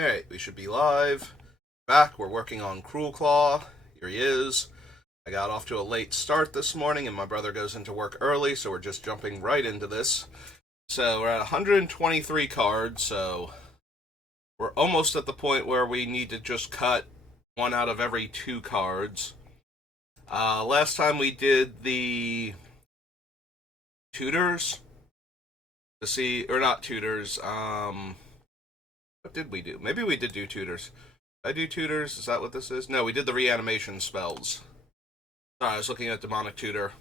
Alright, we should be live. Back, we're working on Cruelclaw. Here he is. I got off to a late start this morning, and my brother goes into work early, so we're just jumping right into this. So we're at 123 cards, so we're almost at the point where we need to just cut one out of every two cards. Last time we did the tutors to see, or not tutors, what did we do? Maybe we did do tutors. Did I do tutors? Is that what this is? No, we did the reanimation spells. Sorry, I was looking at demonic tutor.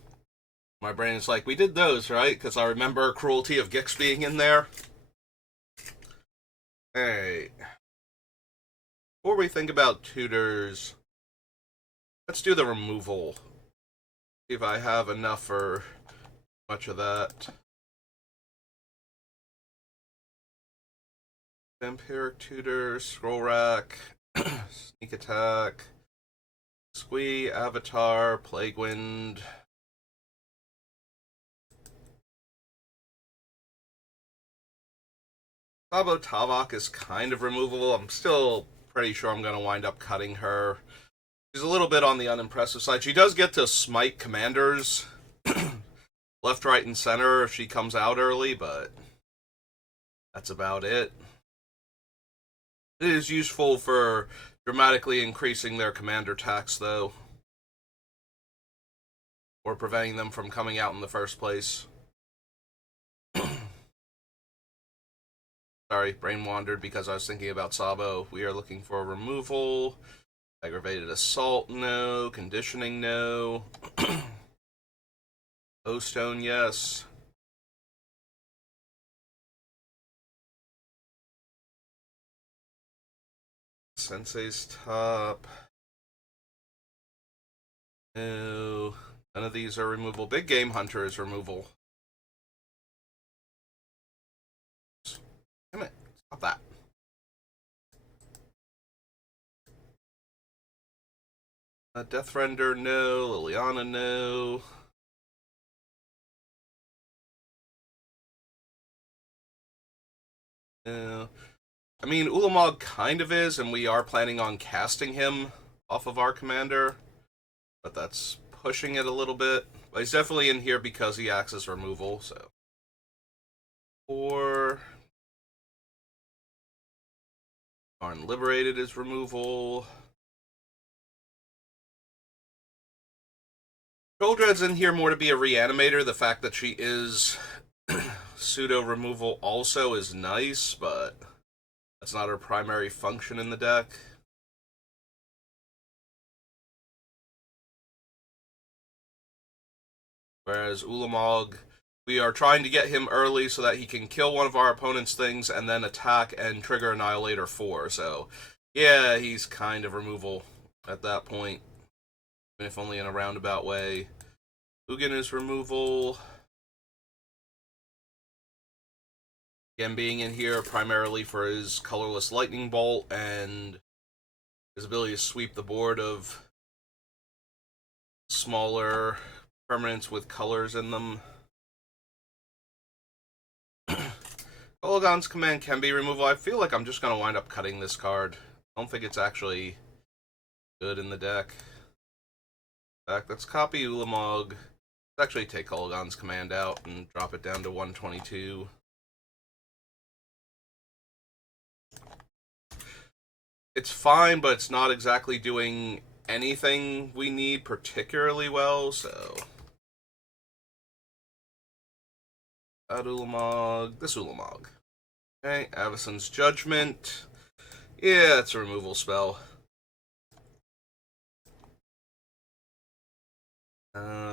My brain is like, we did those, right? Because I remember cruelty of Gix being in there. Hey, before we think about tutors, let's do the removal. See if I have enough for much of that. Vampiric tutor, scroll rack, sneak attack, squee, avatar, plague wind. Sabo Tavok is kind of removable. I'm still pretty sure I'm going to wind up cutting her. She's a little bit on the unimpressive side. She does get to smite commanders left, right, and center if she comes out early, but that's about it. It is useful for dramatically increasing their commander tax, though, or preventing them from coming out in the first place. Sorry, brain wandered because I was thinking about Sabo. We are looking for removal. Aggravated assault, no. Conditioning, no. O-Stone, yes. Sensei's top. No. None of these are removable. Big Game Hunter is removal. Damn it. Stop that. Deathrender, no. Liliana, no. No. I mean, Ulamog kind of is, and we are planning on casting him off of our commander, but that's pushing it a little bit. But he's definitely in here because he acts as removal, so. 4. Unliberated is removal. Goldred's in here more to be a reanimator. The fact that she is pseudo removal also is nice, but that's not her primary function in the deck. Whereas Ulamog, we are trying to get him early so that he can kill one of our opponent's things and then attack and trigger Annihilator 4. So, yeah, he's kind of removal at that point, even if only in a roundabout way. Ugin is removal. Again, being in here primarily for his colorless lightning bolt and his ability to sweep the board of smaller permanents with colors in them. Olagon's command can be removal. I feel like I'm just going to wind up cutting this card. I don't think it's actually good in the deck. In fact, let's copy Ulamog. Let's actually take Olagon's command out and drop it down to 122. It's fine, but it's not exactly doing anything we need particularly well, so. That Ulamog. This Ulamog. Okay, Avacyn's Judgment. Yeah, it's a removal spell.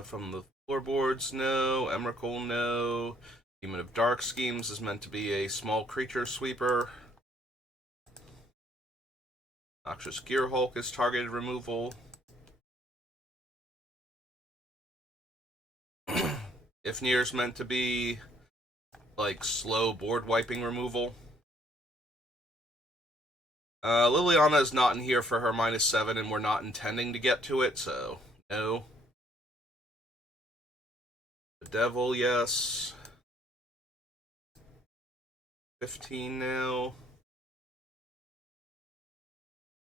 From the floorboards, no. Emrakul, no. Demon of Dark Schemes is meant to be a small creature sweeper. Noxious Gearhulk is targeted removal. Ifnir's meant to be like slow board wiping removal. Liliana is not in here for her -7, and we're not intending to get to it, so no. The Devil, yes. 15 now.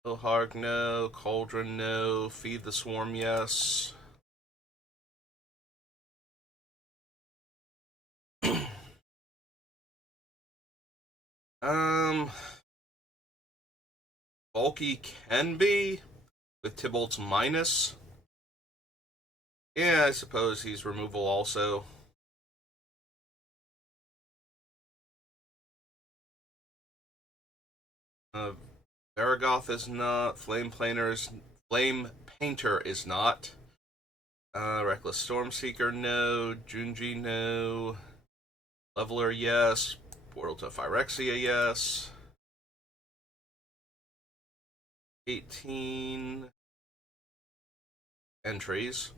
Ilharg, no. Cauldron, no. Feed the Swarm, yes. um, Bulky can be, with Tybalt's minus. Yeah, I suppose he's removal also. Varagoth is not. Flame Painter is not. Reckless Stormseeker, no. Junji, no. Leveler, yes. Portal to Phyrexia, yes. 18 entries.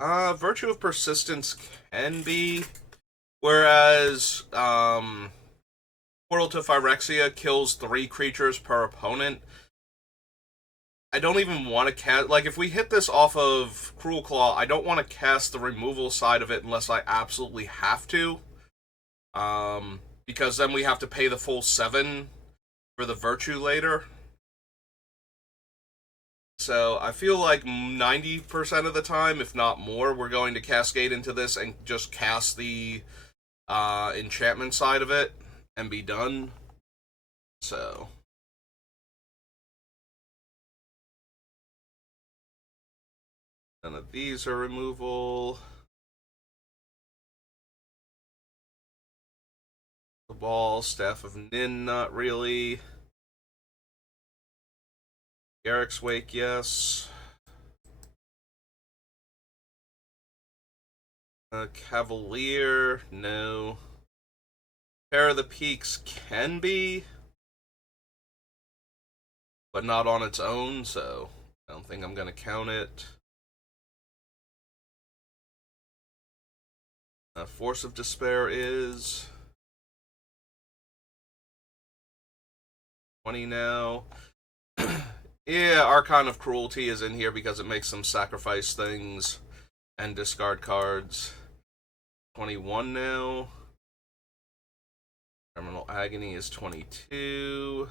Virtue of Persistence can be, whereas Portal to Phyrexia kills 3 creatures per opponent. I don't even want to cast... Like, if we hit this off of Cruelclaw, I don't want to cast the removal side of it unless I absolutely have to. Because then we have to pay the full 7 for the Virtue later. So I feel like 90% of the time, if not more, we're going to cascade into this and just cast the enchantment side of it and be done. So none of these are removal. The ball, Staff of Nin, not really. Garrick's Wake, yes. Cavalier, no. Pair of the Peaks can be, but not on its own, so I don't think I'm going to count it. Force of Despair is 20 now. Yeah, Archon of Cruelty is in here because it makes them sacrifice things and discard cards. 21 now. Terminal Agony is 22.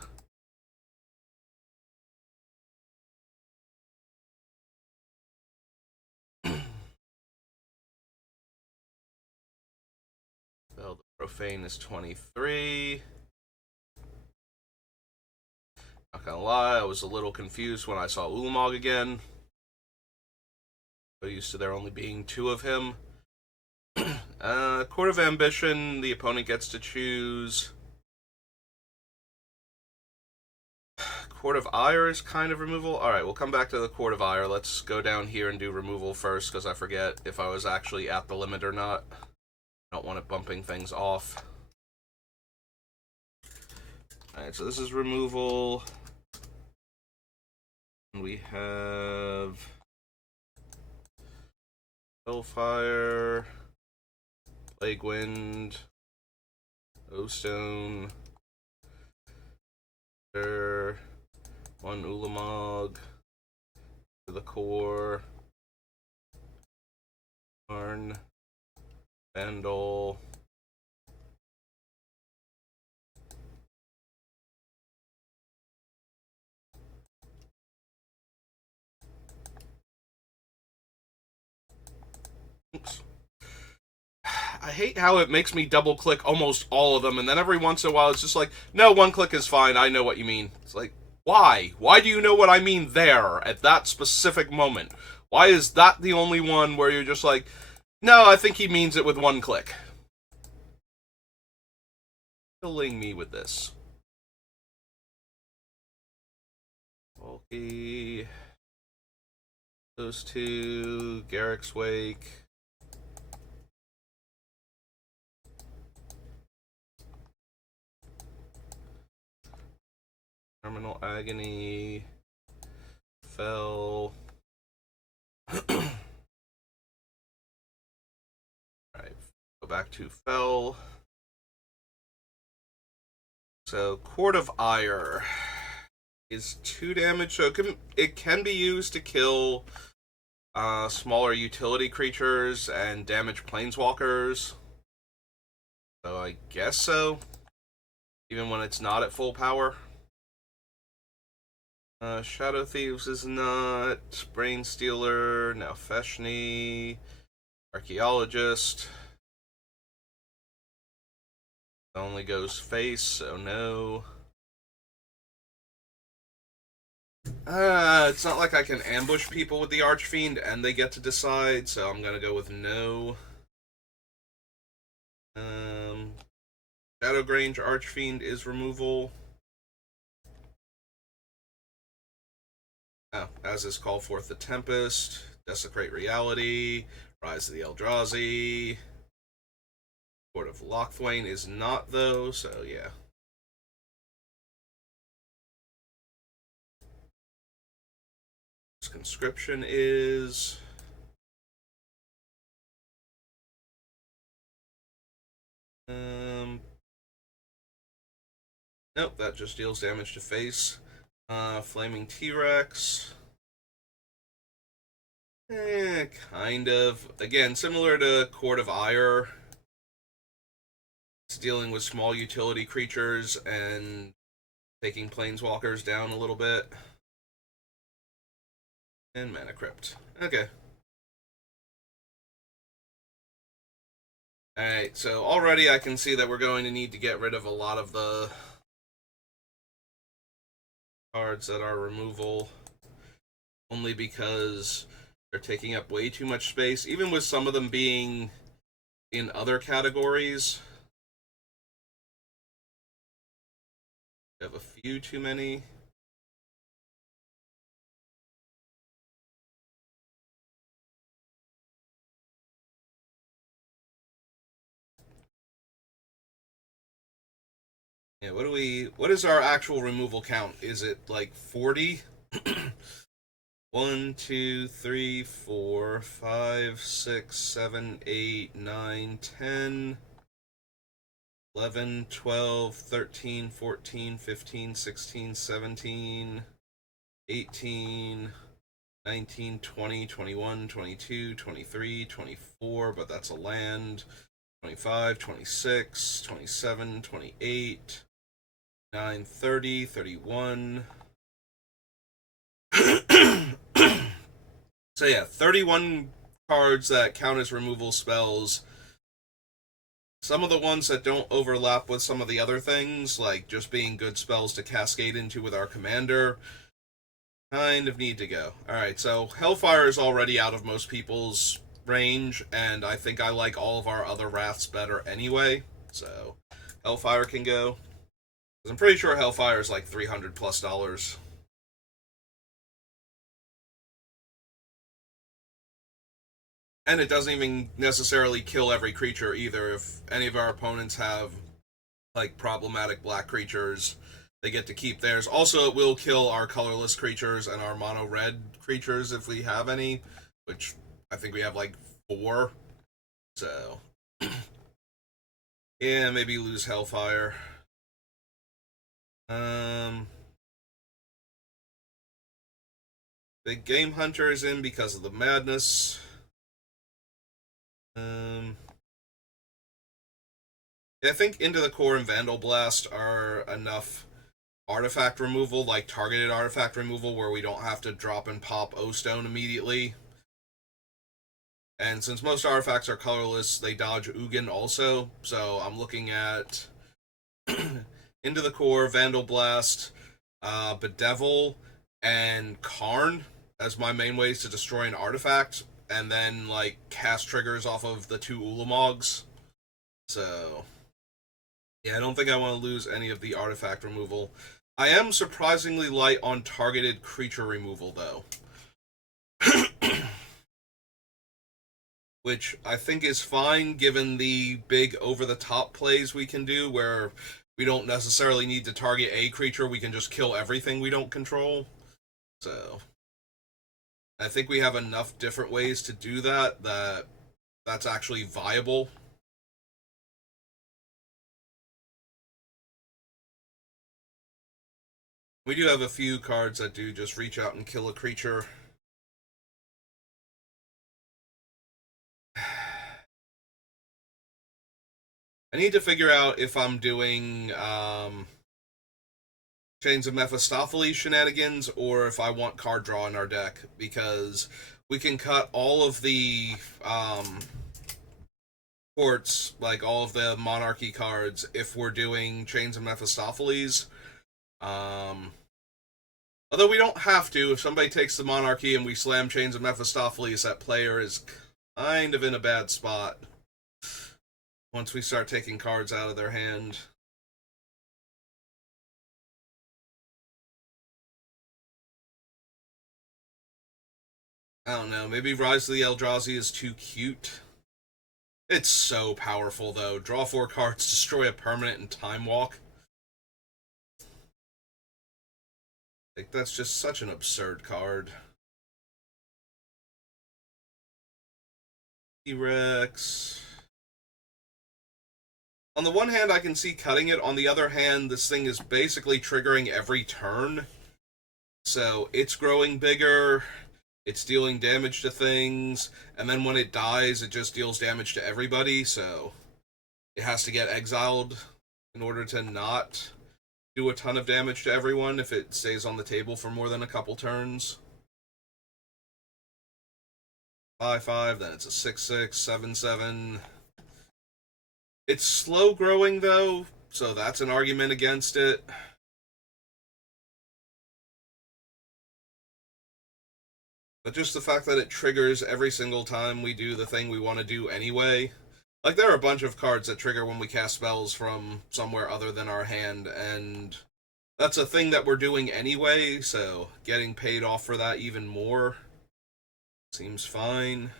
Spell the Profane is 23. Not gonna lie, I was a little confused when I saw Ulamog again. So used to there only being 2 of him. Court of Ambition, the opponent gets to choose. Court of Ire is kind of removal. Alright, we'll come back to the Court of Ire. Let's go down here and do removal first, because I forget if I was actually at the limit or not. I don't want it bumping things off. Alright, so this is removal. We have Hellfire, Plague Wind, O-Stone, 1 Ulamog, to the core, Arn, Vandal, oops. I hate how it makes me double click almost all of them, and then every once in a while it's just like, no, 1 click is fine, I know what you mean. It's like, why? Why do you know what I mean there, at that specific moment? Why is that the only one where you're just like, no, I think he means it with 1 click? Killing me with this. Bulky. Those 2. Garrick's Wake. Terminal Agony. Fell. Alright. Go back to Fell. So, Court of Ire is 2 damage, so it can be used to kill smaller utility creatures and damage planeswalkers. So I guess so. Even when it's not at full power. Shadow Thieves is not. Brain Stealer, now Feshni. Archaeologist. Only goes face, so no. It's not like I can ambush people with the Archfiend and they get to decide, so I'm gonna go with no. Shadowgrange Archfiend is removal. Oh, as is Call Forth the Tempest, Desecrate Reality, Rise of the Eldrazi. Court of Lochthwain is not, though, so yeah. Conscription is. Nope, that just deals damage to face. Flaming T-Rex. Kind of. Again, similar to Court of Ire. It's dealing with small utility creatures and taking planeswalkers down a little bit. And Mana Crypt. Okay. Alright, so already I can see that we're going to need to get rid of a lot of the cards that are removal. Only because they're taking up way too much space, even with some of them being in other categories. We have a few too many. Yeah, what is our actual removal count? Is it like 40? 1, 2, 3, 4, 5, 6, 7, 8, 9, 10, 11, 12, 13, 14, 15, 16, 17, 18, 19, 20, 21, 22, 23, 24, but that's a land. 25, 26, 27, 28, 9, 30, 31. So yeah, 31 cards that count as removal spells. Some of the ones that don't overlap with some of the other things, like just being good spells to cascade into with our commander, kind of need to go. Alright, so Hellfire is already out of most people's range, and I think I like all of our other Wraths better anyway, so Hellfire can go. I'm pretty sure Hellfire is like $300 plus. And it doesn't even necessarily kill every creature either. If any of our opponents have like problematic black creatures, they get to keep theirs. Also, it will kill our colorless creatures and our mono red creatures if we have any, which I think we have like 4. So, yeah, maybe lose Hellfire. Big Game Hunter is in because of the madness. I think Into the Core and Vandal Blast are enough artifact removal, like targeted artifact removal, where we don't have to drop and pop O-Stone immediately. And since most artifacts are colorless, they dodge Ugin also, so I'm looking at Into the Core, Vandal Blast, Bedevil, and Karn as my main ways to destroy an artifact, and then like cast triggers off of the 2 Ulamogs. So yeah, I don't think I want to lose any of the artifact removal. I am surprisingly light on targeted creature removal, though. Which I think is fine given the big over-the-top plays we can do, where we don't necessarily need to target a creature, we can just kill everything we don't control. So, I think we have enough different ways to do that that's actually viable. We do have a few cards that do just reach out and kill a creature. I need to figure out if I'm doing Chains of Mephistopheles shenanigans, or if I want card draw in our deck, because we can cut all of the ports, like all of the Monarchy cards, if we're doing Chains of Mephistopheles. Although we don't have to. If somebody takes the Monarchy and we slam Chains of Mephistopheles, that player is kind of in a bad spot once we start taking cards out of their hand. I don't know, maybe Rise of the Eldrazi is too cute. It's so powerful, though. Draw 4 cards, destroy a permanent, and Time Walk. Like, that's just such an absurd card. T-Rex. On the one hand, I can see cutting it. On the other hand, this thing is basically triggering every turn. So, it's growing bigger, it's dealing damage to things, and then when it dies, it just deals damage to everybody, so it has to get exiled in order to not do a ton of damage to everyone if it stays on the table for more than a couple turns. 5/5, then it's a 6/6, 7/7. It's slow growing, though, so that's an argument against it. But just the fact that it triggers every single time we do the thing we want to do anyway. Like, there are a bunch of cards that trigger when we cast spells from somewhere other than our hand, and that's a thing that we're doing anyway, so getting paid off for that even more seems fine.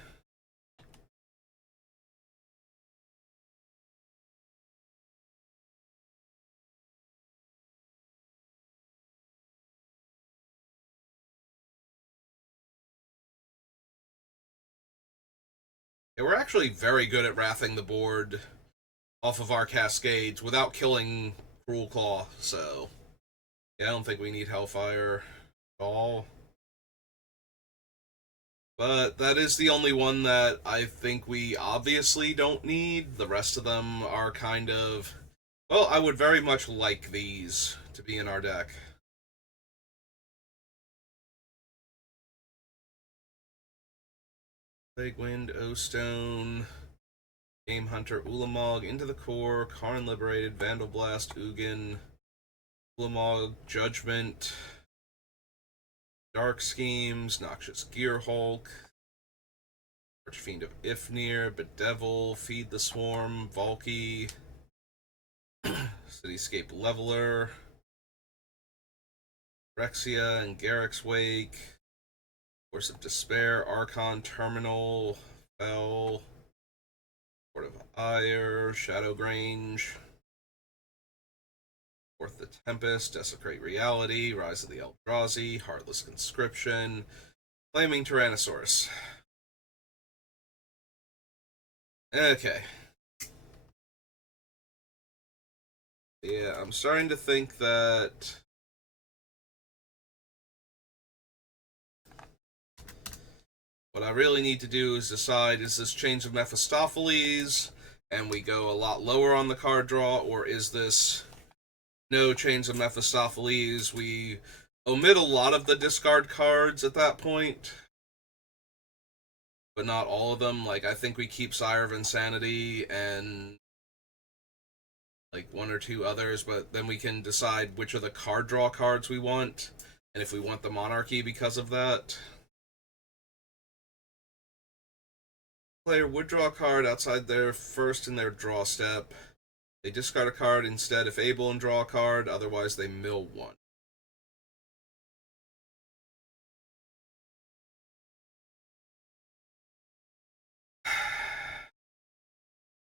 Yeah, we're actually very good at wrathing the board off of our Cascades without killing Cruelclaw, so yeah, I don't think we need Hellfire at all. But that is the only one that I think we obviously don't need. The rest of them are kind of... Well, I would very much like these to be in our deck. Plague Wind, O-Stone, Game Hunter, Ulamog, Into the Core, Karn Liberated, Vandal Blast, Ugin, Ulamog, Judgment, Dark Schemes, Noxious Gearhulk, Archfiend of Ifnir, Bedevil, Feed the Swarm, Valky, Cityscape Leveler, Rexia and Garrick's Wake, Force of Despair, Archon Terminal, Fell, Court of Ire, Shadowgrange, Forth the Tempest, Desecrate Reality, Rise of the Eldrazi, Heartless Conscription, Flaming Tyrannosaurus. Okay. Yeah, I'm starting to think that what I really need to do is decide, is this Chains of Mephistopheles and we go a lot lower on the card draw, or is this no Chains of Mephistopheles, we omit a lot of the discard cards at that point, but not all of them. Like, I think we keep Sire of Insanity and like 1 or 2 others, but then we can decide which of the card draw cards we want, and if we want the Monarchy because of that. Player would draw a card outside their first in their draw step. They discard a card instead if able and draw a card, otherwise they mill one.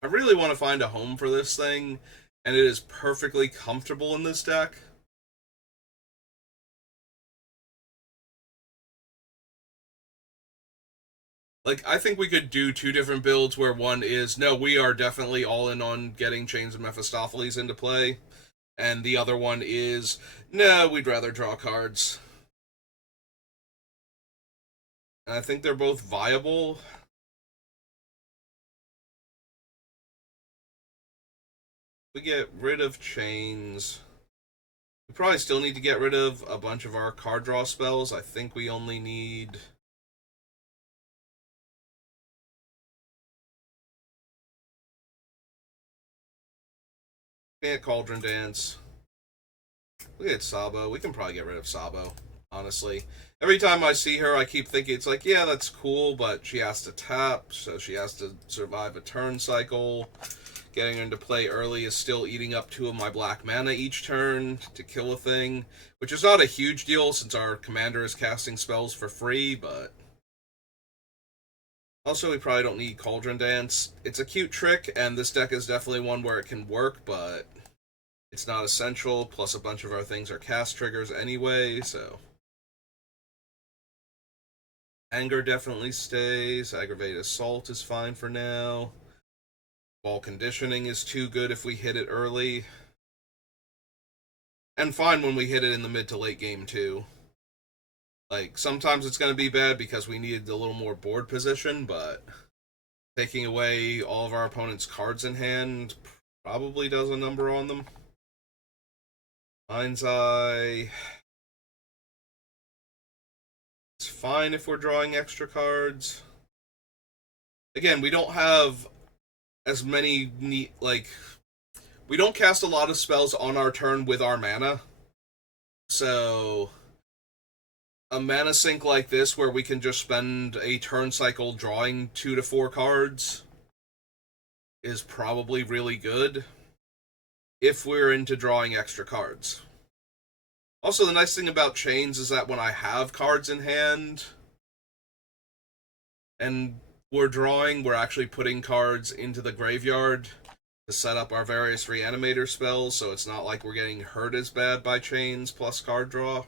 I really want to find a home for this thing, and it is perfectly comfortable in this deck. Like, I think we could do 2 different builds where one is, no, we are definitely all in on getting Chains of Mephistopheles into play, and the other one is, no, we'd rather draw cards. And I think they're both viable. We get rid of Chains. We probably still need to get rid of a bunch of our card draw spells. I think we only need... Can't Cauldron Dance. We had Sabo. We can probably get rid of Sabo, honestly. Every time I see her, I keep thinking, it's like, yeah, that's cool, but she has to tap, so she has to survive a turn cycle. Getting her into play early is still eating up 2 of my black mana each turn to kill a thing, which is not a huge deal since our commander is casting spells for free, but... Also, we probably don't need Cauldron Dance. It's a cute trick, and this deck is definitely one where it can work, but it's not essential, plus a bunch of our things are cast triggers anyway, so... Anger definitely stays. Aggravated Assault is fine for now. Ball Conditioning is too good if we hit it early. And fine when we hit it in the mid to late game, too. Like, sometimes it's going to be bad because we needed a little more board position, but taking away all of our opponent's cards in hand probably does a number on them. Mind's Eye. It's fine if we're drawing extra cards. Again, we don't have as many neat, like, we don't cast a lot of spells on our turn with our mana. So a mana sink like this where we can just spend a turn cycle drawing 2 to 4 cards is probably really good if we're into drawing extra cards. Also, the nice thing about Chains is that when I have cards in hand and we're drawing, we're actually putting cards into the graveyard to set up our various reanimator spells, so it's not like we're getting hurt as bad by Chains plus card draw.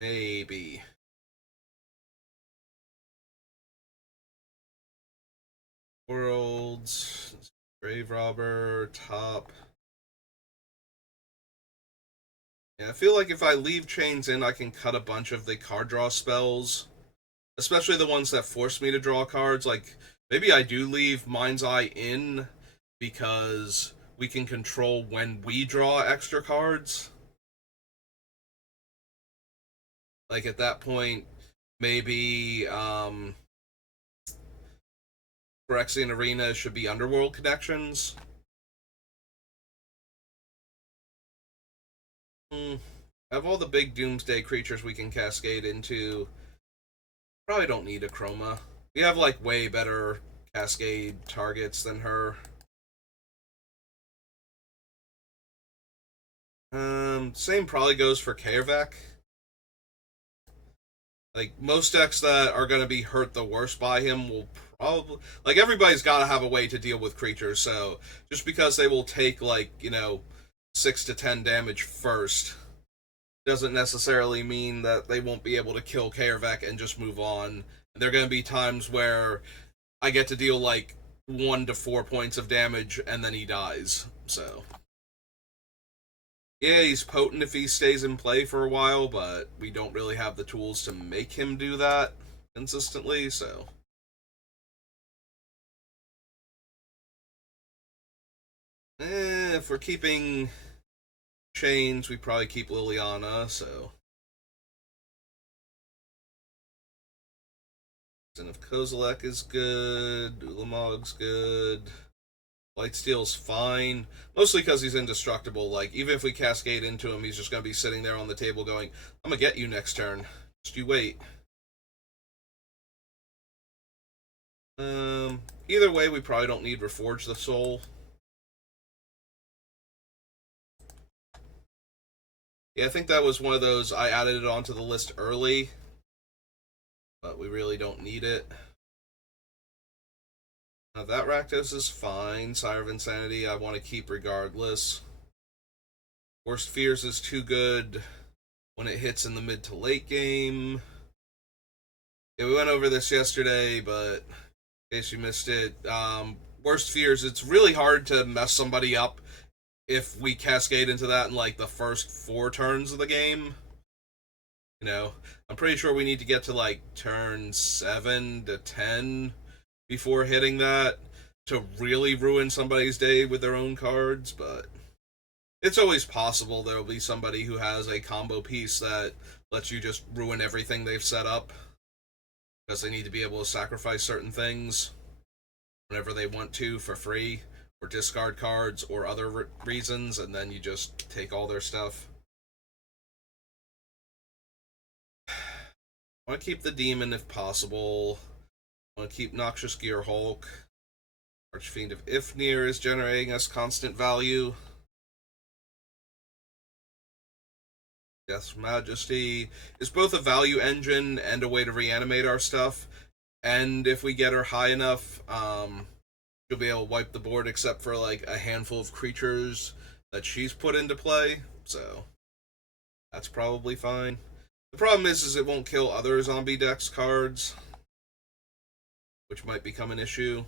Maybe. Worlds, Grave Robber, top. Yeah, I feel like if I leave Chains in, I can cut a bunch of the card draw spells. Especially the ones that force me to draw cards. Like, maybe I do leave Mind's Eye in because we can control when we draw extra cards. Like, at that point, maybe, Phyrexian Arena should be Underworld Connections. Have all the big Doomsday creatures we can cascade into. Probably don't need a Chroma. We have, like, way better cascade targets than her. Same probably goes for Kaervek. Like, most decks that are going to be hurt the worst by him will probably... Like, everybody's got to have a way to deal with creatures, so just because they will take, like, 6 to 10 damage first doesn't necessarily mean that they won't be able to kill Kaervek and just move on. There are going to be times where I get to deal, like, 1 to 4 points of damage, and then he dies, so... Yeah, he's potent if he stays in play for a while, but we don't really have the tools to make him do that consistently, so... If we're keeping Chains, we probably keep Liliana, so... And if Kozilek is good, Ulamog's good... Lightsteel's fine, mostly because he's indestructible. Like, even if we cascade into him, he's just going to be sitting there on the table going, I'm going to get you next turn. Just you wait. Either way, we probably don't need Reforge the Soul. Yeah, I think that was one of those, I added it onto the list early, but we really don't need it. Now that Rakdos is fine. Sire of Insanity I want to keep regardless. Worst Fears is too good when it hits in the mid to late game. Yeah, we went over this yesterday, but in case you missed it, Worst Fears, it's really hard to mess somebody up if we cascade into that in, like, the first 4 turns of the game. I'm pretty sure we need to get to, like, turn 7 to 10 before hitting that to really ruin somebody's day with their own cards, but it's always possible there'll be somebody who has a combo piece that lets you just ruin everything they've set up because they need to be able to sacrifice certain things whenever they want to for free, or discard cards or other reasons, and then you just take all their stuff. I want to keep the Demon if possible. I want to keep Noxious Gear Hulk. Archfiend of Ifnir is generating us constant value. Death's Majesty is both a value engine and a way to reanimate our stuff. And if we get her high enough, she'll be able to wipe the board except for like a handful of creatures that she's put into play. So that's probably fine. The problem is it won't kill other zombie dex cards, which might become an issue.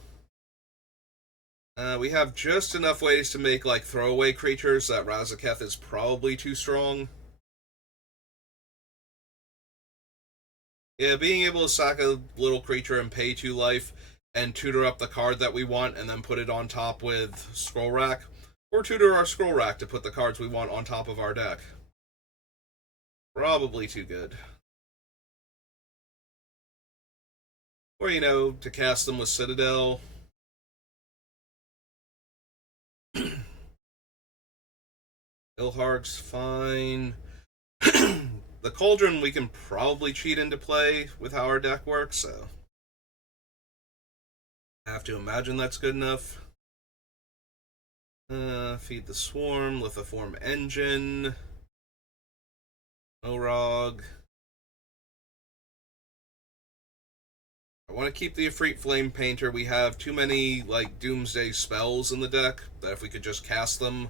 We have just enough ways to make like throwaway creatures that Razaketh is probably too strong. Yeah, being able to sack a little creature and pay 2 life and tutor up the card that we want and then put it on top with Scroll Rack, or tutor our Scroll Rack to put the cards we want on top of our deck. Probably too good. Or, to cast them with Citadel. Ilharg's fine. The Cauldron we can probably cheat into play with how our deck works, so I have to imagine that's good enough. Feed the Swarm, Lithoform Engine, Morog. I want to keep the Efreet Flame Painter. We have too many, like, Doomsday spells in the deck that if we could just cast them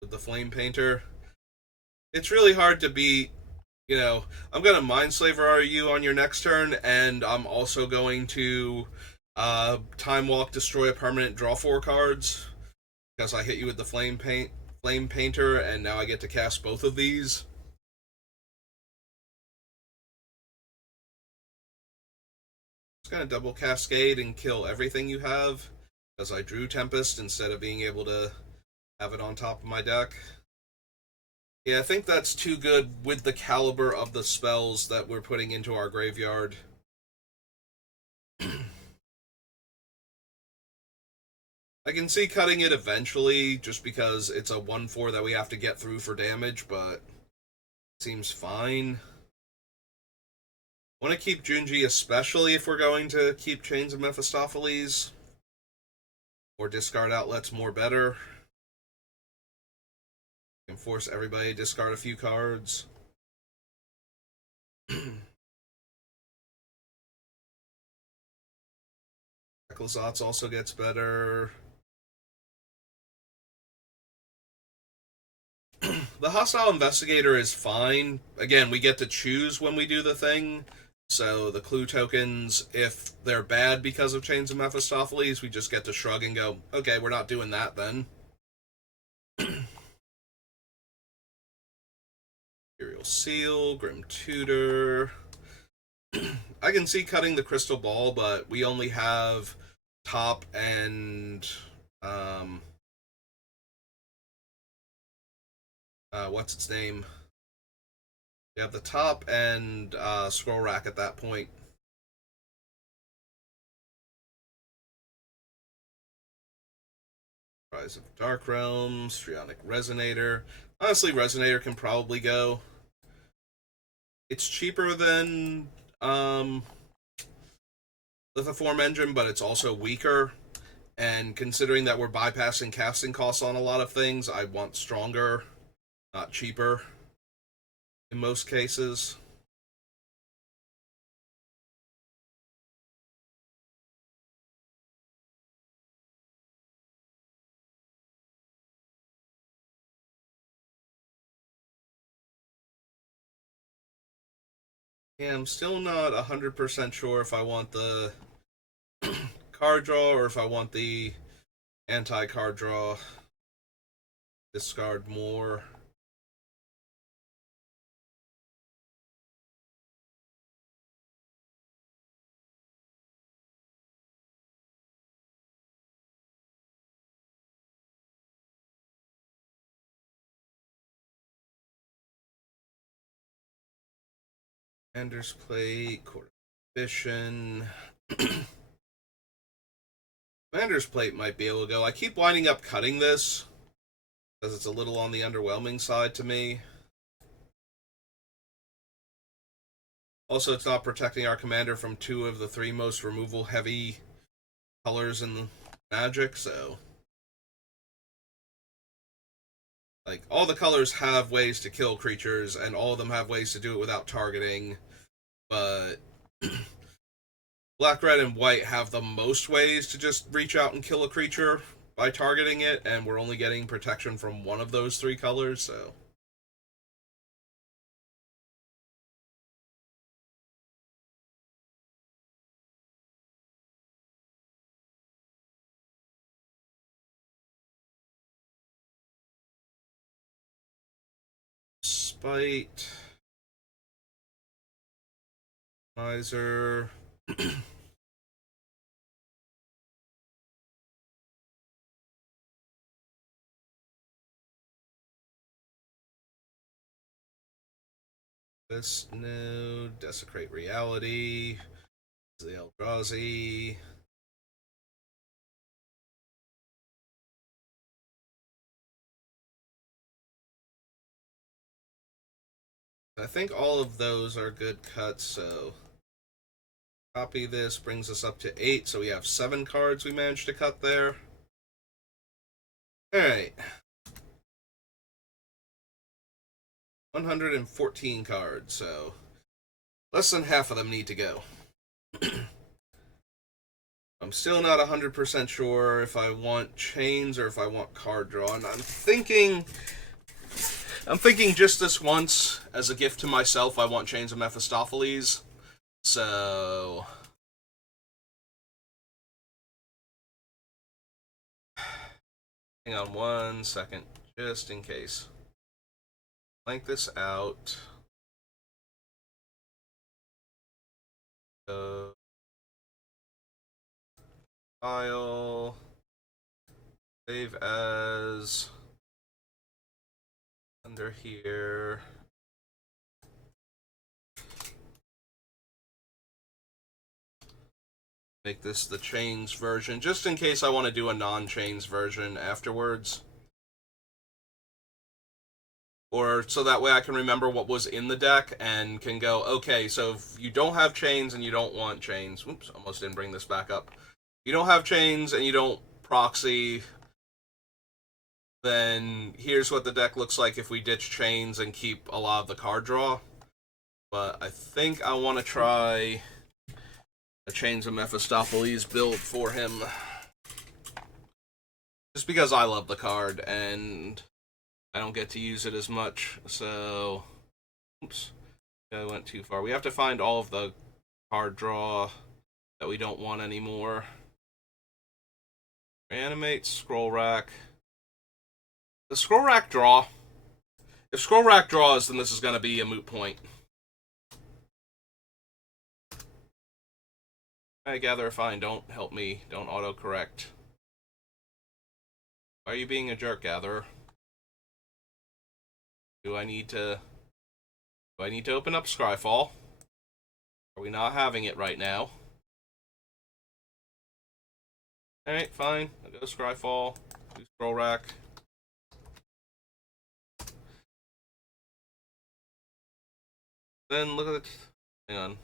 with the Flame Painter. It's really hard to beat, I'm going to Mindslaver you on your next turn, and I'm also going to Time Walk, destroy a permanent, draw 4 cards, because I hit you with the Flame Painter, and now I get to cast both of these. Just gonna double Cascade and kill everything you have, because I drew Tempest instead of being able to have it on top of my deck. Yeah, I think that's too good with the caliber of the spells that we're putting into our graveyard. I can see cutting it eventually, just because it's a 1/4 that we have to get through for damage, but it seems fine. Want to keep Junji, especially if we're going to keep Chains of Mephistopheles. Or discard outlets more better. Can force everybody to discard a few cards. Ecclesotz also gets better. The Hostile Investigator is fine. Again, we get to choose when we do the thing. So the clue tokens, if they're bad because of Chains of Mephistopheles, we just get to shrug and go, okay, we're not doing that then. Imperial Seal, Grim Tutor. I can see cutting the Crystal Ball, but we only have top and what's its name? We have the top and Scroll Rack at that point. Rise of Dark Realms, Strionic Resonator. Honestly, Resonator can probably go. It's cheaper than Lithoform Engine, but it's also weaker. And considering that we're bypassing casting costs on a lot of things, I want stronger, not cheaper in most cases. Yeah, I'm still not 100% sure if I want the card draw or if I want the anti-card draw. Discard more. Commander's Plate, Court of Ambition. Commander's Plate might be able to go. I keep winding up cutting this because it's a little on the underwhelming side to me. Also, it's not protecting our commander from 2 of the 3 most removal heavy colors in Magic, so like, all the colors have ways to kill creatures, and all of them have ways to do it without targeting, but black, red, and white have the most ways to just reach out and kill a creature by targeting it, and we're only getting protection from one of those 3 colors, so Spite, Miser. This new Desecrate Reality, the Eldrazi. I think all of those are good cuts, so copy this, brings us up to 8, so we have 7 cards we managed to cut there. Alright. 114 cards, so less than half of them need to go. I'm still not 100% sure if I want chains or if I want card draw, and I'm thinking just this once, as a gift to myself, I want Chains of Mephistopheles. So hang on 1 second, just in case. Blank this out. File. Save as. Under here. Make this the chains version, just in case I want to do a non-chains version afterwards. Or so that way I can remember what was in the deck and can go, okay, so if you don't have chains and you don't want chains, oops, almost didn't bring this back up. If you don't have chains and you don't proxy, then here's what the deck looks like if we ditch chains and keep a lot of the card draw. But I think I want to try a Chains of Mephistopheles build for him. Just because I love the card and I don't get to use it as much, so oops, I went too far. We have to find all of the card draw that we don't want anymore. Animate, Scroll Rack. The Scroll Rack draw. If Scroll Rack draws, then this is going to be a moot point. I gather fine, don't help me. Don't autocorrect. Why are you being a jerk, Gatherer? Do I need to open up Scryfall? Are we not having it right now? Alright, fine. I'll go Scryfall. Do Scroll Rack. Then look at it. Hang on.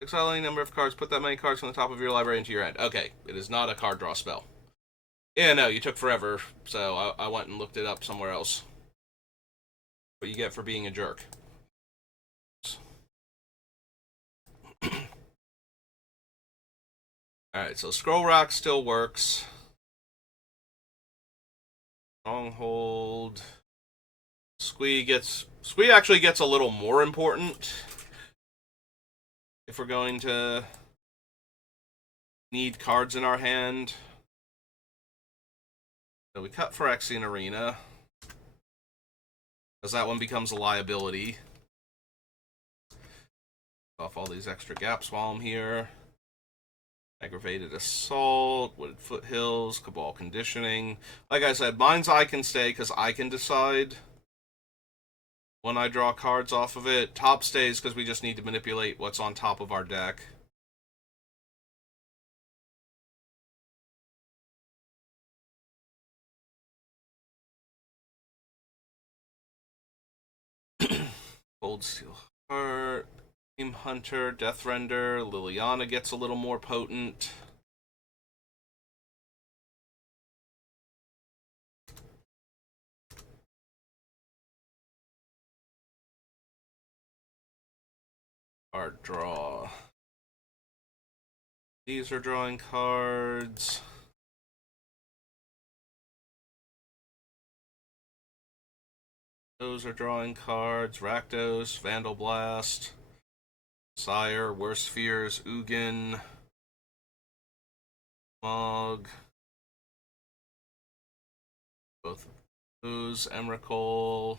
Exile any number of cards. Put that many cards from the top of your library into your hand. Okay, it is not a card draw spell. Yeah, no, you took forever, so I went and looked it up somewhere else. What you get for being a jerk. Alright, so Scroll Rack still works. Stronghold. Squee actually gets a little more important if we're going to need cards in our hand. So we cut Phyrexian Arena, because that one becomes a liability. Off all these extra gaps while I'm here. Aggravated Assault, Wooded Foothills, Cabal Conditioning. Like I said, Mind's Eye can stay because I can decide When I draw cards off of it, top stays because we just need to manipulate what's on top of our deck. Cold Steel Heart, Team Hunter, Death Render, Liliana gets a little more potent. Card draw. These are drawing cards. Those are drawing cards. Rakdos, Vandal Blast, Sire, Worst Fears, Ugin, Mog. Both of those. Emrakul,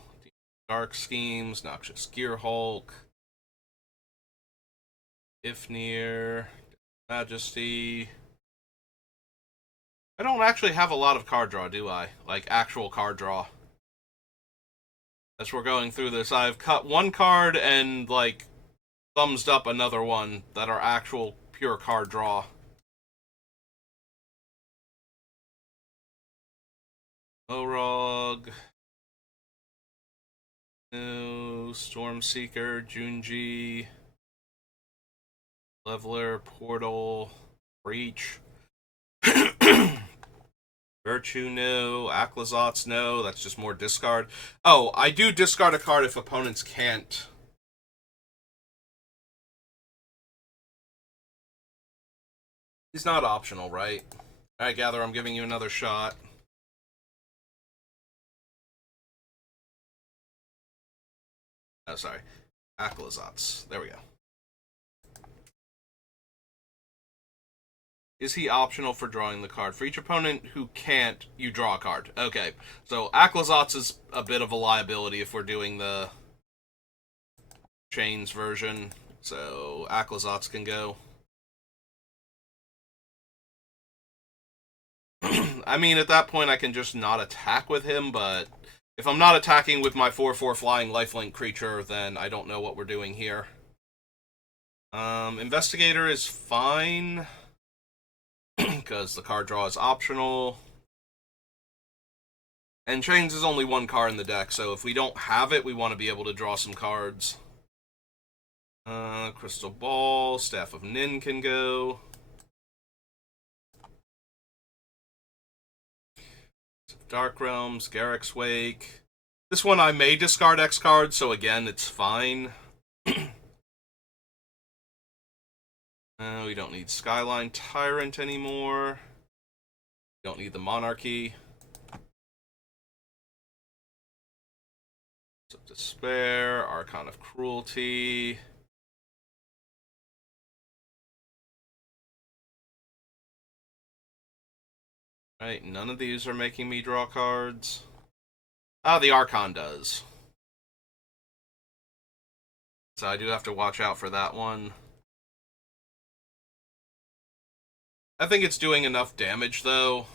Dark Schemes, Noxious Gear Hulk, Ifnir, Majesty. I don't actually have a lot of card draw, do I? Like, actual card draw. As we're going through this, I've cut one card and, like, thumbs up another one that are actual pure card draw. Orog. No. Stormseeker, Junji. Leveler, Portal, Breach. Virtue, no. Aclazotz, no. That's just more discard. Oh, I do discard a card if opponents can't. He's not optional, right? I gather I'm giving you another shot. Oh, sorry. Aclazotz. There we go. Is he optional for drawing the card? For each opponent who can't, you draw a card. Okay, so Aclazotz is a bit of a liability if we're doing the Chains version. So Aclazotz can go. I mean, at that point I can just not attack with him, but if I'm not attacking with my 4/4 flying lifelink creature, then I don't know what we're doing here. Investigator is fine, because the card draw is optional. And Chains is only one card in the deck, so if we don't have it, we want to be able to draw some cards. Crystal Ball, Staff of Nin can go. Dark Realms, Garrick's Wake. This one I may discard X cards, so again, it's fine. We don't need Skyline Tyrant anymore. We don't need the Monarchy. Despair, Archon of Cruelty. Right, none of these are making me draw cards. Ah, the Archon does. So I do have to watch out for that one. I think it's doing enough damage, though.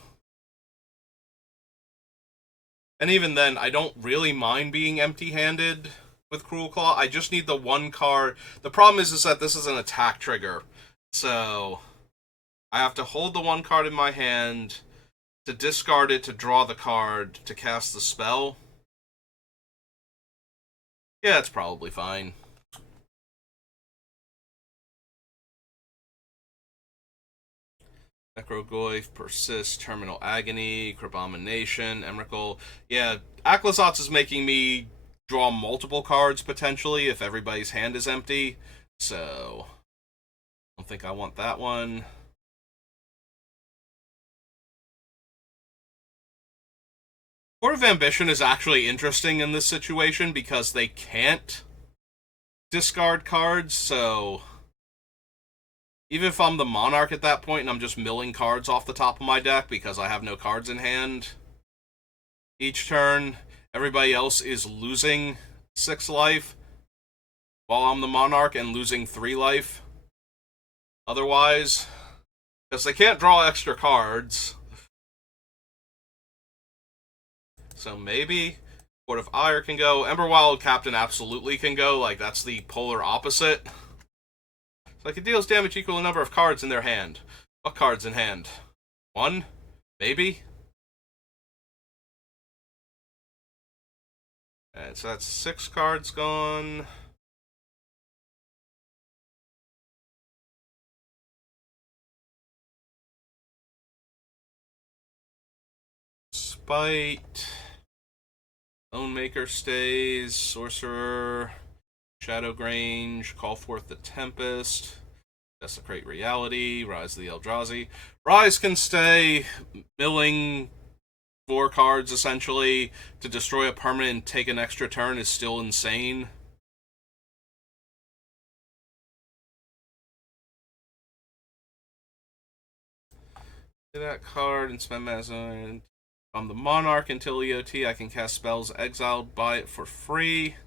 And even then, I don't really mind being empty-handed with Cruelclaw. I just need the one card. The problem is that this is an attack trigger. So I have to hold the one card in my hand to discard it to draw the card to cast the spell. Yeah, it's probably fine. Necrogoyf, Persist, Terminal Agony, Crabomination, Emrakul. Yeah, Aclazotz is making me draw multiple cards, potentially, if everybody's hand is empty. So, I don't think I want that one. Court of Ambition is actually interesting in this situation because they can't discard cards, so even if I'm the Monarch at that point and I'm just milling cards off the top of my deck because I have no cards in hand, each turn, everybody else is losing 6 life, while I'm the Monarch and losing 3 life. Otherwise, because they can't draw extra cards. So maybe. Court of Ire can go. Emberwild Captain absolutely can go. Like, that's the polar opposite. It's like, it deals damage equal to the number of cards in their hand. What cards in hand? 1? Maybe? Alright, so that's 6 cards gone. Spite. Lone Maker stays. Sorcerer. Shadowgrange. Call forth the Tempest. Desecrate Reality. Rise the Eldrazi. Rise can stay. Milling 4 cards, essentially, to destroy a permanent and take an extra turn is still insane. Play that card and spend mana. I'm the Monarch until EOT. I can cast spells exiled by it for free.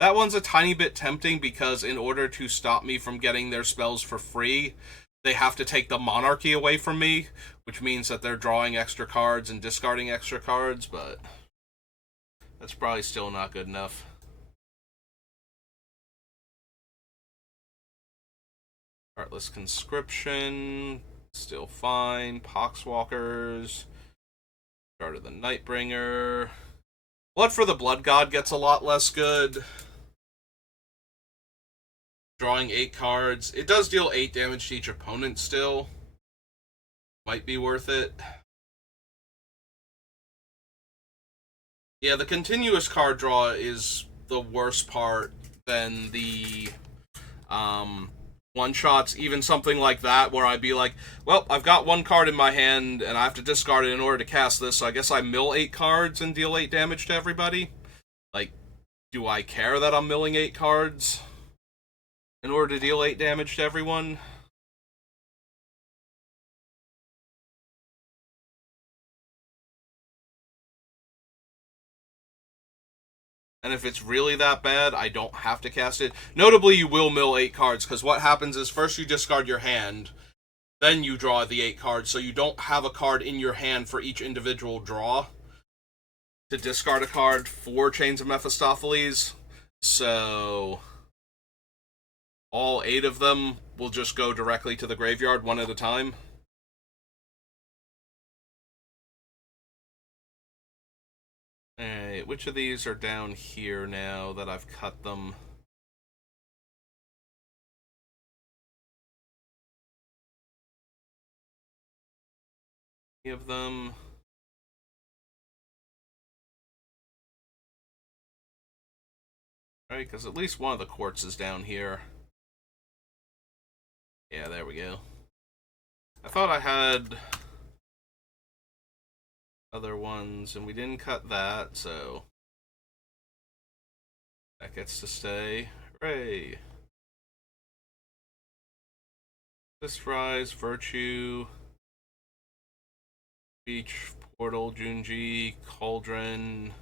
That one's a tiny bit tempting because in order to stop me from getting their spells for free, they have to take the Monarchy away from me, which means that they're drawing extra cards and discarding extra cards, but that's probably still not good enough. Heartless Conscription, still fine. Poxwalkers, Shard of the Nightbringer. Blood for the Blood God gets a lot less good. Drawing 8 cards. It does deal 8 damage to each opponent still. Might be worth it. Yeah, the continuous card draw is the worst part than the one-shots, even something like that, where I'd be like, well, I've got 1 card in my hand, and I have to discard it in order to cast this, so I guess I mill 8 cards and deal 8 damage to everybody? Like, do I care that I'm milling 8 cards in order to deal 8 damage to everyone? And if it's really that bad, I don't have to cast it. Notably, you will mill 8 cards, because what happens is first you discard your hand, then you draw the 8 cards, so you don't have a card in your hand for each individual draw to discard a card for Chains of Mephistopheles. So all 8 of them will just go directly to the graveyard one at a time. Alright, which of these are down here now that I've cut them? Any of them? Right, because at least one of the courts is down here. Yeah, there we go. I thought I had other ones, and we didn't cut that, so that gets to stay. Hooray! This Rise, Virtue, Beach, Portal, Junji, Cauldron,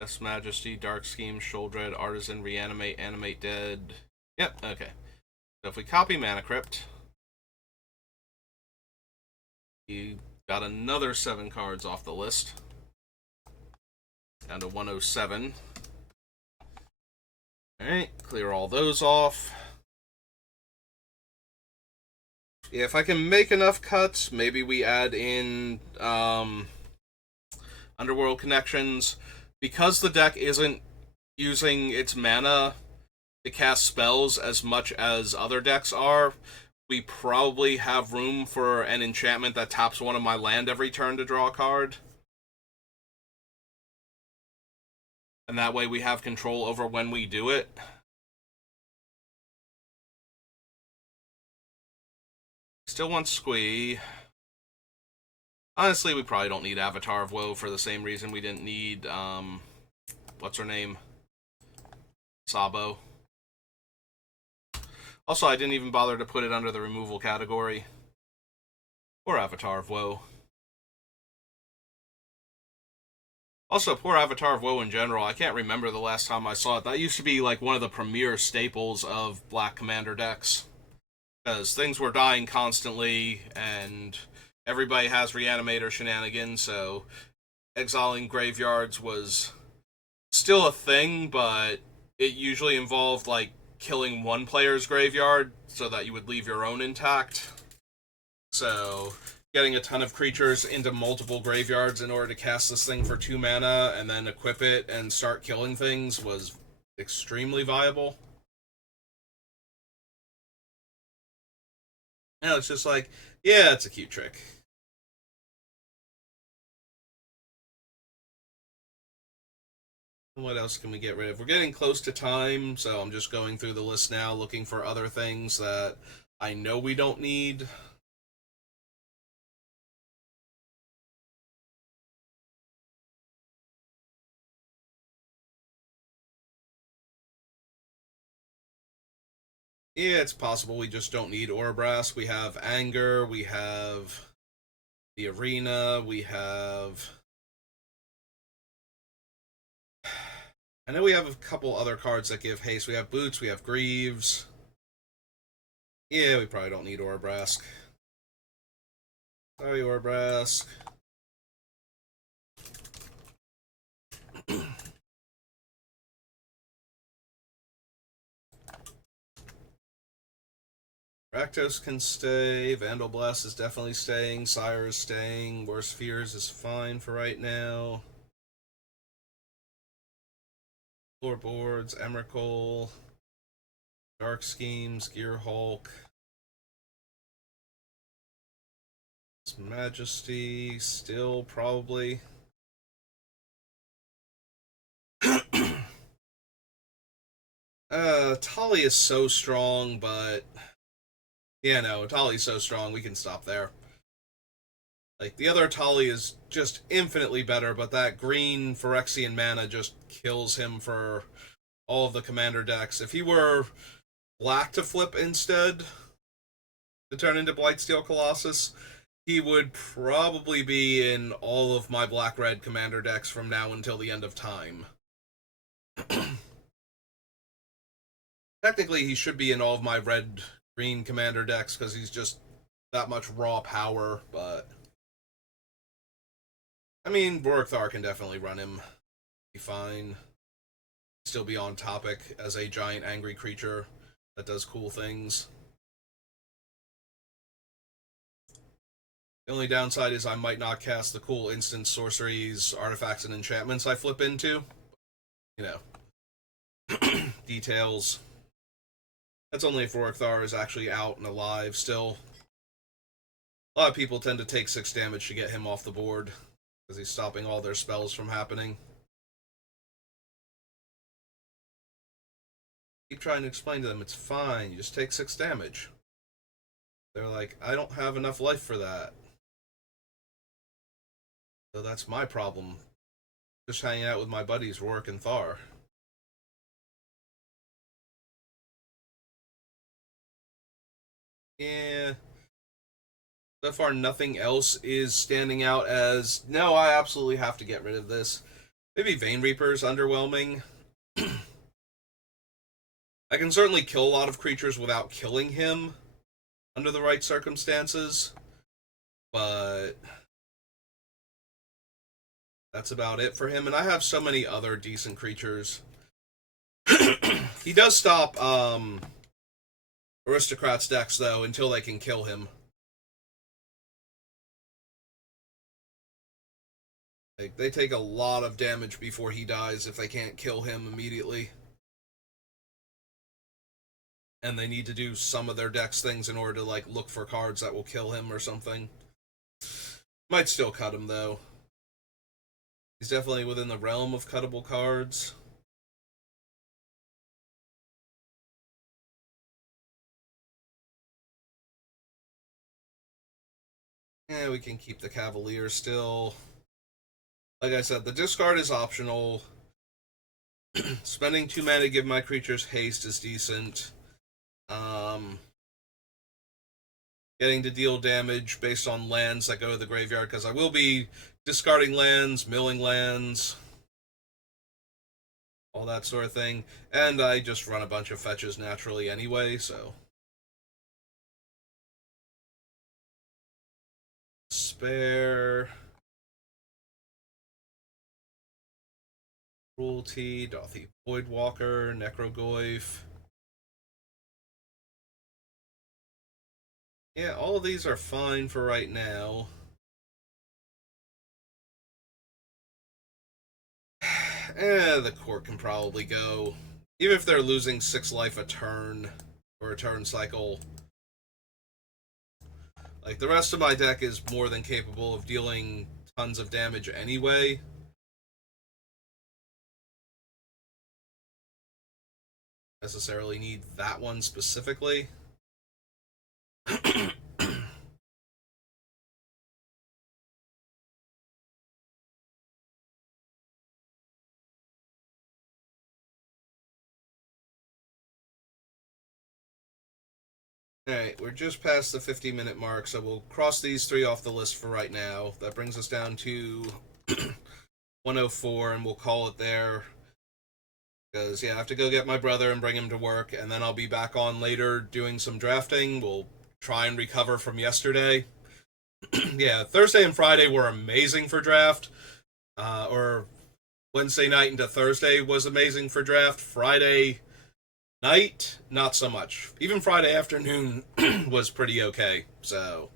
Best Majesty, Dark Scheme, Sholdred, Artisan, Reanimate, Animate Dead. Yep, okay. So if we copy Mana Crypt, we got another 7 cards off the list. Down to 107. Alright, clear all those off. Yeah, if I can make enough cuts, maybe we add in Underworld Connections. Because the deck isn't using its mana to cast spells as much as other decks are, we probably have room for an enchantment that taps one of my land every turn to draw a card. And that way we have control over when we do it. Still want Squee. Honestly, we probably don't need Avatar of Woe for the same reason we didn't need, what's her name? Sabo. Also, I didn't even bother to put it under the removal category. Or Avatar of Woe. Also, poor Avatar of Woe in general. I can't remember the last time I saw it. That used to be like one of the premier staples of Black Commander decks. Because things were dying constantly, and everybody has reanimator shenanigans, so exiling graveyards was still a thing, but it usually involved like killing one player's graveyard so that you would leave your own intact. So getting a ton of creatures into multiple graveyards in order to cast this thing for 2 mana and then equip it and start killing things was extremely viable. Now it's just like, yeah, it's a cute trick. What else can we get rid of? We're getting close to time, so I'm just going through the list now, looking for other things that I know we don't need. Yeah, it's possible we just don't need Orbrass. We have Anger, we have the Arena, we have... I know we have a couple other cards that give haste. We have Boots, we have Greaves. Yeah, we probably don't need Orbrask. Sorry, Orbrask. Rakdos can stay. Vandal Blast is definitely staying. Sire is staying. Worst Fears is fine for right now. Floorboards, Emrakul, Dark Schemes, Gear Hulk, Majesty, still probably. Tali is so strong, but yeah, no, Tali's so strong, we can stop there. Like, the other Tali is just infinitely better, but that green Phyrexian mana just kills him for all of the commander decks. If he were black to flip instead, to turn into Blightsteel Colossus, he would probably be in all of my black-red commander decks from now until the end of time. Technically, he should be in all of my red-green commander decks because he's just that much raw power, but... I mean, Borgthar can definitely run him. Be fine. Still be on topic as a giant angry creature that does cool things. The only downside is I might not cast the cool instant sorceries, artifacts, and enchantments I flip into. You know. Details. That's only if Rorikthar is actually out and alive still. A lot of people tend to take 6 damage to get him off the board, because he's stopping all their spells from happening. Keep trying to explain to them, it's fine, you just take 6 damage. They're like, I don't have enough life for that. So that's my problem. Just hanging out with my buddies, Rourke and Thar. Yeah. So far, nothing else is standing out as, no, I absolutely have to get rid of this. Maybe Vein Reaper's underwhelming. I can certainly kill a lot of creatures without killing him under the right circumstances, but that's about it for him. And I have so many other decent creatures. He does stop Aristocrats decks, though, until they can kill him. Like, they take a lot of damage before he dies if they can't kill him immediately. And they need to do some of their deck's things in order to, like, look for cards that will kill him or something. Might still cut him, though. He's definitely within the realm of cuttable cards. Yeah, we can keep the Cavalier still. Like I said, the discard is optional. Spending 2 mana to give my creatures haste is decent. Getting to deal damage based on lands that go to the graveyard, because I will be discarding lands, milling lands, all that sort of thing. And I just run a bunch of fetches naturally anyway, so... Despair. Cruelty, Dothy Voidwalker, Necrogoyf. Yeah, all of these are fine for right now. The court can probably go. Even if they're losing 6 life a turn, or a turn cycle. Like, the rest of my deck is more than capable of dealing tons of damage anyway. Necessarily need that one specifically. Alright, we're just past the 50-minute mark, so we'll cross these 3 off the list for right now. That brings us down to 104, and we'll call it there. Because, yeah, I have to go get my brother and bring him to work, and then I'll be back on later doing some drafting. We'll try and recover from yesterday. Yeah, Thursday and Friday were amazing for draft. Or Wednesday night into Thursday was amazing for draft. Friday night, not so much. Even Friday afternoon was pretty okay. So,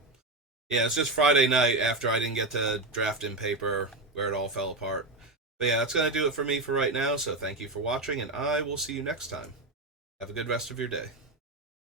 yeah, it's just Friday night after I didn't get to draft in paper where it all fell apart. But yeah, that's going to do it for me for right now, so thank you for watching, and I will see you next time. Have a good rest of your day.